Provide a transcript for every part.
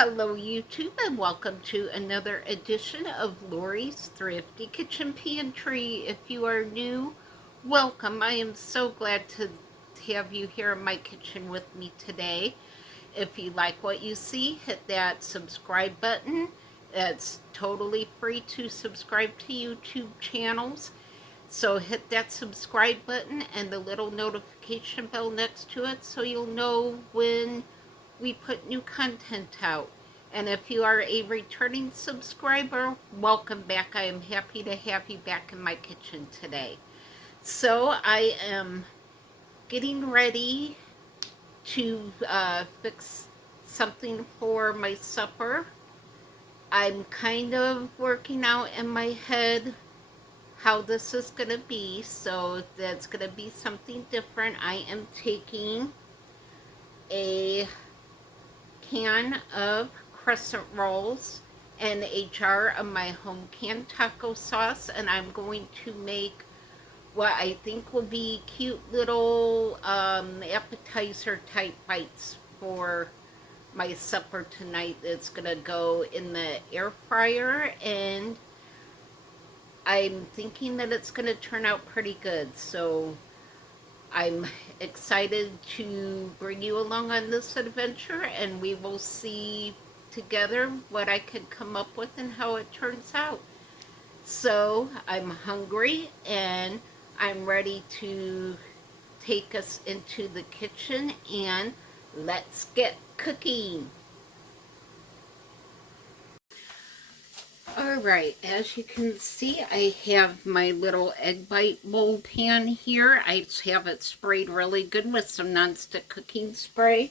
Hello YouTube and welcome to another edition of Lori's Thrifty Kitchen Pantry. If you are new, welcome. I am so glad to have you here in my kitchen with me today. If you like what you see, hit that subscribe button. It's totally free to subscribe to YouTube channels. So hit that subscribe button and the little notification bell next to it so you'll know when we put new content out. And if you are a returning subscriber, welcome back. I am happy to have you back in my kitchen today. So I am getting ready to fix something for my supper. I'm kind of working out in my head how this is going to be, so that's going to be something different. I am taking a can of Crescent rolls and a jar of my home canned taco sauce, and I'm going to make what I think will be cute little appetizer type bites for my supper tonight. It's gonna go in the air fryer, and I'm thinking that it's gonna turn out pretty good. So I'm excited to bring you along on this adventure, and we will see together what I can come up with and how it turns out. So I'm hungry and I'm ready to take us into the kitchen, and let's get cooking. Alright, as you can see, I have my little egg bite mold pan here. I have it sprayed really good with some nonstick cooking spray.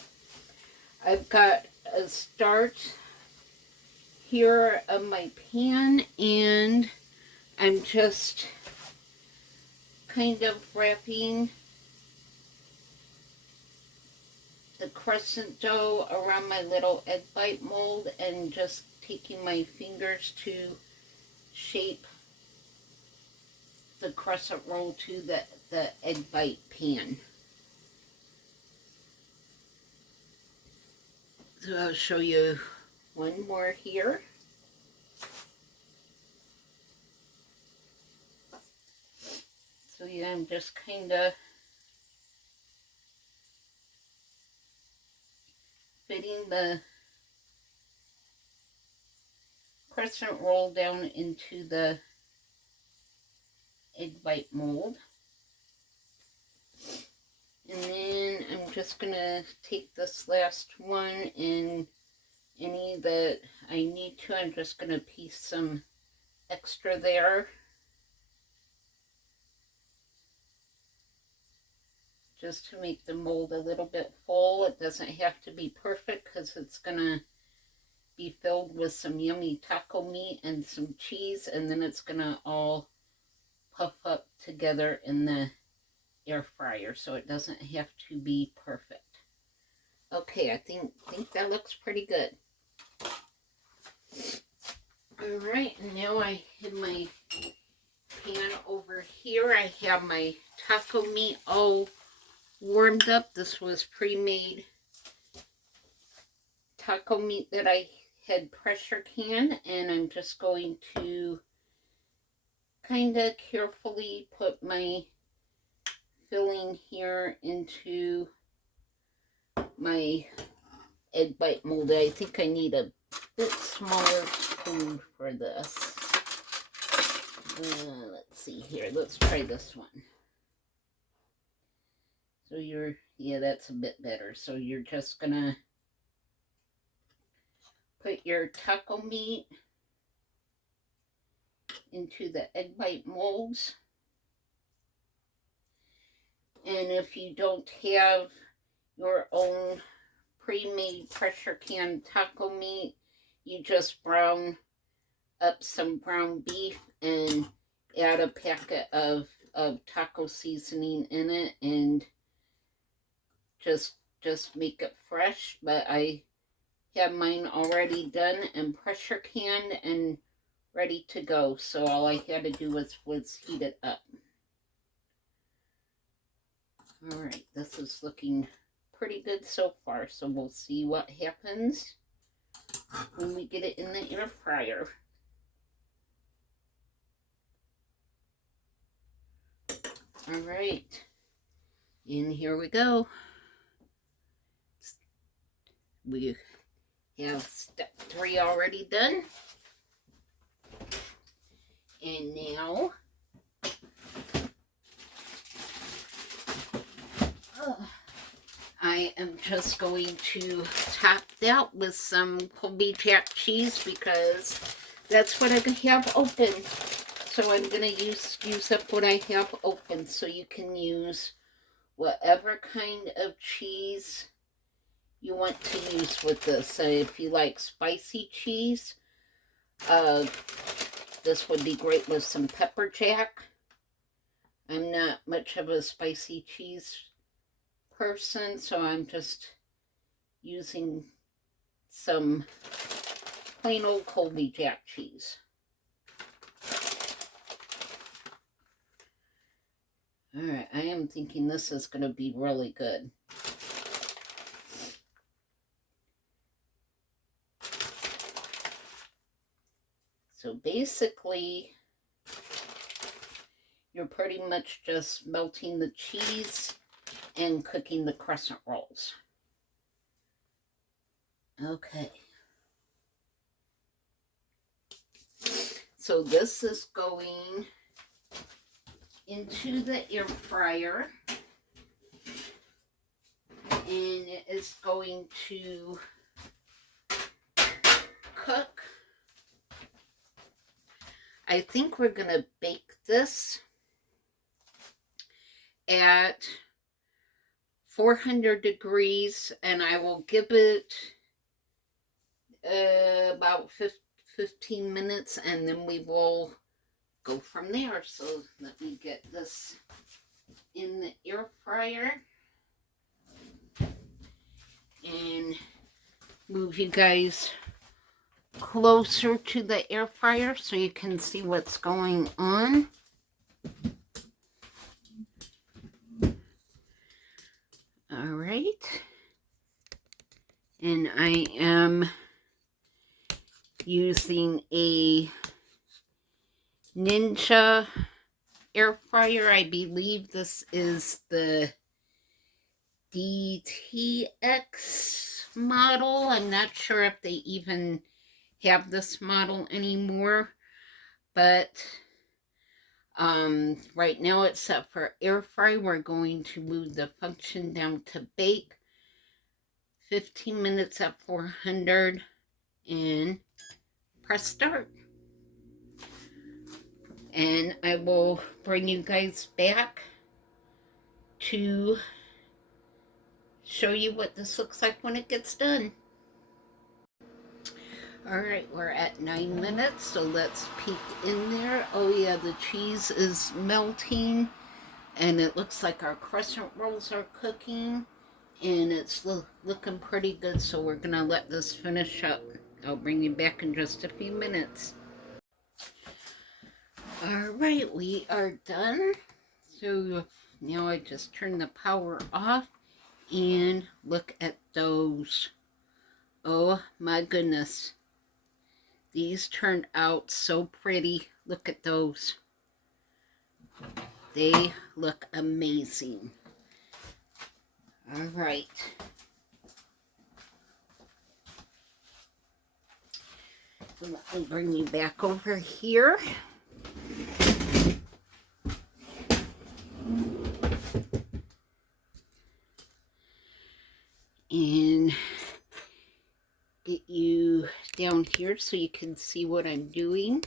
I've got a start here of my pan, and I'm just kind of wrapping the crescent dough around my little egg bite mold and just taking my fingers to shape the crescent roll to the egg bite pan. So I'll show you one more here. So yeah, I'm just kind of fitting the crescent roll down into the egg bite mold. And then I'm just going to take this last one, and any that I need to, I'm just going to piece some extra there. Just to make the mold a little bit full. It doesn't have to be perfect because it's going to be filled with some yummy taco meat and some cheese, and then it's going to all puff up together in the air fryer, so it doesn't have to be perfect. Okay, I think that looks pretty good. Alright, now I have my pan over here. I have my taco meat all warmed up. This was pre-made taco meat that I had pressure canned, and I'm just going to kind of carefully put my filling here into my egg bite mold. I think I need a bit smaller spoon for this. Let's see here. Let's try this one. So yeah, that's a bit better. So you're just gonna put your taco meat into the egg bite molds. And if you don't have your own pre-made pressure can taco meat, you just brown up some ground beef and add a packet of taco seasoning in it, and just make it fresh. But I have mine already done and pressure canned and ready to go, so all I had to do was heat it up. Alright, this is looking pretty good so far, so we'll see what happens when we get it in the air fryer. All right, and here we go. We have step 3 already done. And now, I am just going to top that with some Colby Jack cheese because that's what I have open. So I'm going to use up what I have open. So you can use whatever kind of cheese you want to use with this. So if you like spicy cheese, this would be great with some pepper jack. I'm not much of a spicy cheese person, so I'm just using some plain old Colby Jack cheese. Alright, I am thinking this is going to be really good. So basically, you're pretty much just melting the cheese and cooking the crescent rolls. Okay. So this is going into the air fryer, and it is going to cook. I think we're going to bake this at 400 degrees, and I will give it about 15 minutes, and then we will go from there. So let me get this in the air fryer and move you guys closer to the air fryer so you can see what's going on. All right. And I am using a Ninja air fryer. I believe this is the DTX model. I'm not sure if they even have this model anymore, but right now it's set for air fry. We're going to move the function down to bake. 15 minutes at 400 and press start. And I will bring you guys back to show you what this looks like when it gets done. Alright, we're at 9 minutes, so let's peek in there. Oh yeah, the cheese is melting, and it looks like our crescent rolls are cooking, and it's looking pretty good, so we're gonna let this finish up. I'll bring you back in just a few minutes. Alright, we are done. So now I just turn the power off, and look at those. Oh my goodness. These turned out so pretty. Look at those. They look amazing. All right. Let me bring you back over here. And get you down here so you can see what I'm doing.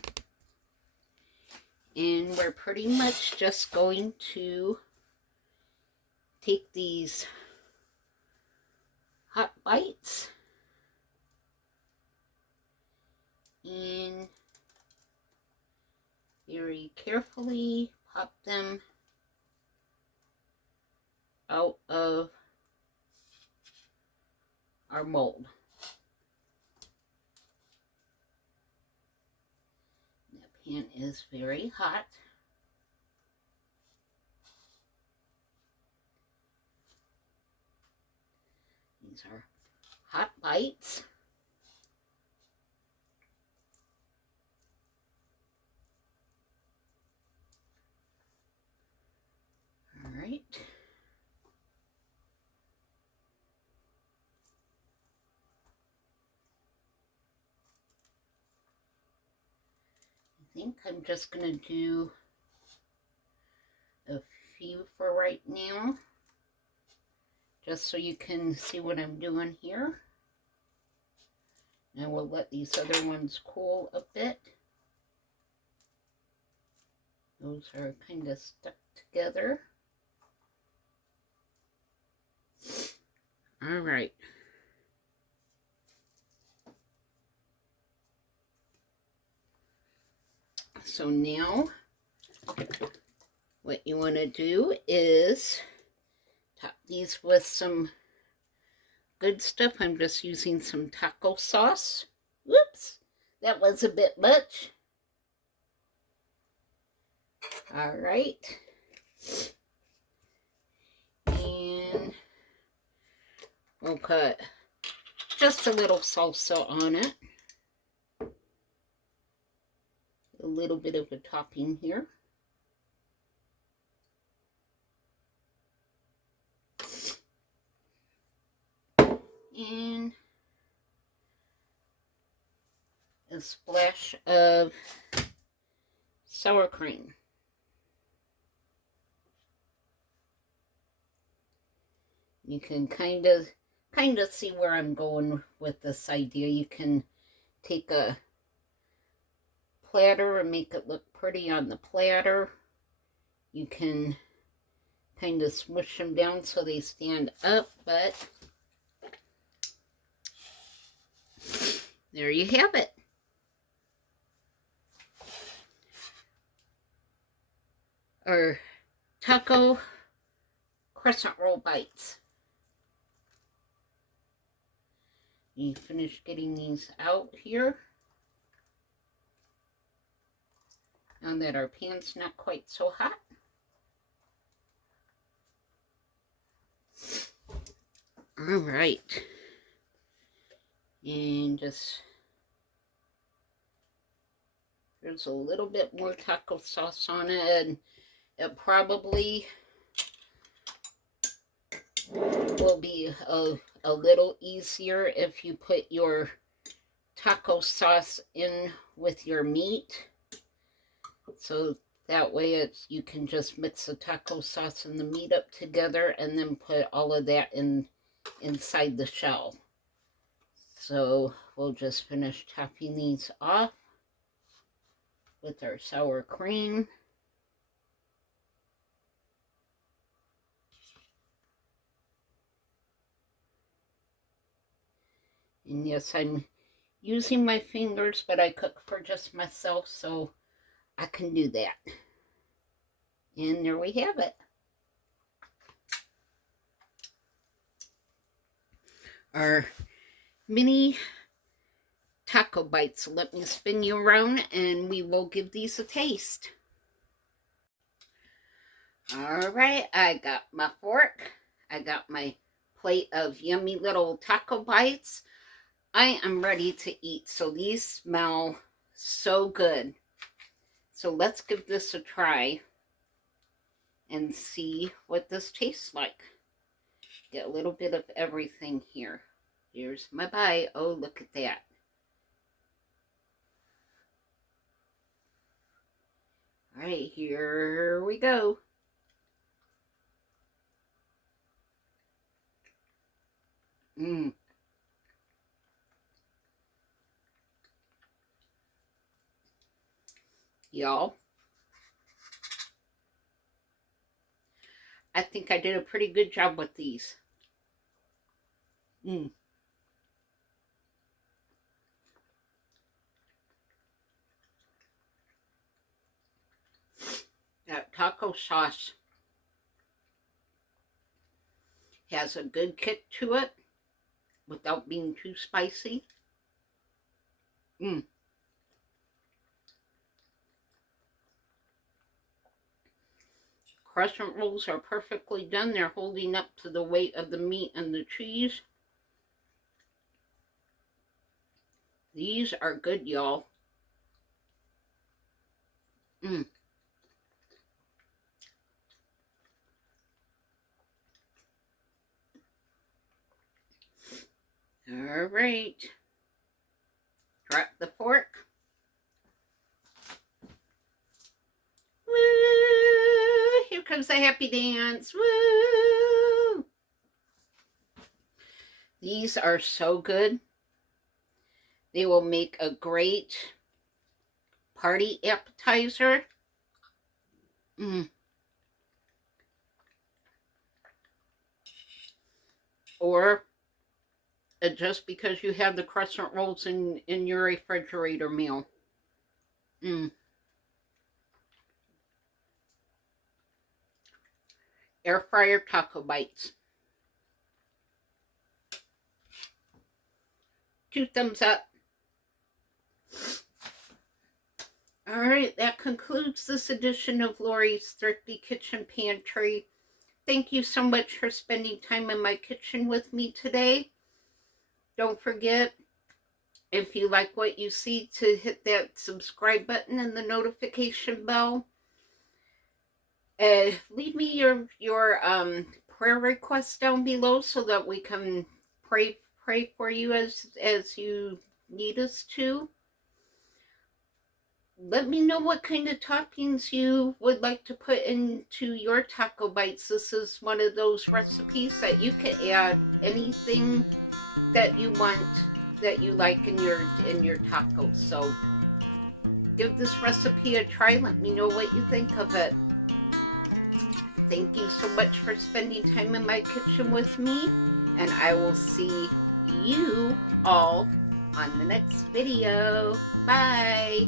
And we're pretty much just going to take these hot bites and very carefully pop them out of our mold. The pan is very hot. These are hot bites. right. I think I'm just going to do a few for right now, just so you can see what I'm doing here. And we'll let these other ones cool a bit. Those are kind of stuck together. All right. So now what you want to do is top these with some good stuff. I'm just using some taco sauce. Whoops, that was a bit much. All right. And we'll put just a little salsa on it. A little bit of a topping here. And a splash of sour cream. You can kind of see where I'm going with this idea. You can take a platter and make it look pretty on the platter. You can kind of smush them down so they stand up, but there you have it. Our taco crescent roll bites. You finish getting these out here. Now that our pan's not quite so hot. All right. And just, there's a little bit more taco sauce on it, and it probably will be a little easier if you put your taco sauce in with your meat. So that way you can just mix the taco sauce and the meat up together and then put all of that inside the shell. So we'll just finish topping these off with our sour cream. And yes, I'm using my fingers, but I cook for just myself, so I can do that. And there we have it. Our mini taco bites. Let me spin you around and we will give these a taste. All right, I got my fork. I got my plate of yummy little taco bites. I am ready to eat. So these smell so good. So let's give this a try and see what this tastes like. Get a little bit of everything here. Here's my bite. Oh, look at that. All right, here we go. Y'all, I think I did a pretty good job with these. That taco sauce has a good kick to it without being too spicy. Crescent rolls are perfectly done. They're holding up to the weight of the meat and the cheese. These are good, y'all. All right. Drop the fork. Woo! Here comes the happy dance. Woo! These are so good. They will make a great party appetizer. Or just because you have the crescent rolls in your refrigerator meal. Air fryer taco bites. 2 thumbs up. All right, that concludes this edition of Lori's Thrifty Kitchen Pantry. Thank you so much for spending time in my kitchen with me today. Don't forget, if you like what you see, to hit that subscribe button and the notification bell. Leave me your prayer requests down below so that we can pray for you as you need us to. Let me know what kind of toppings you would like to put into your taco bites. This is one of those recipes that you can add anything that you want, that you like in your tacos. So give this recipe a try. Let me know what you think of it. Thank you so much for spending time in my kitchen with me, and I will see you all on the next video. Bye.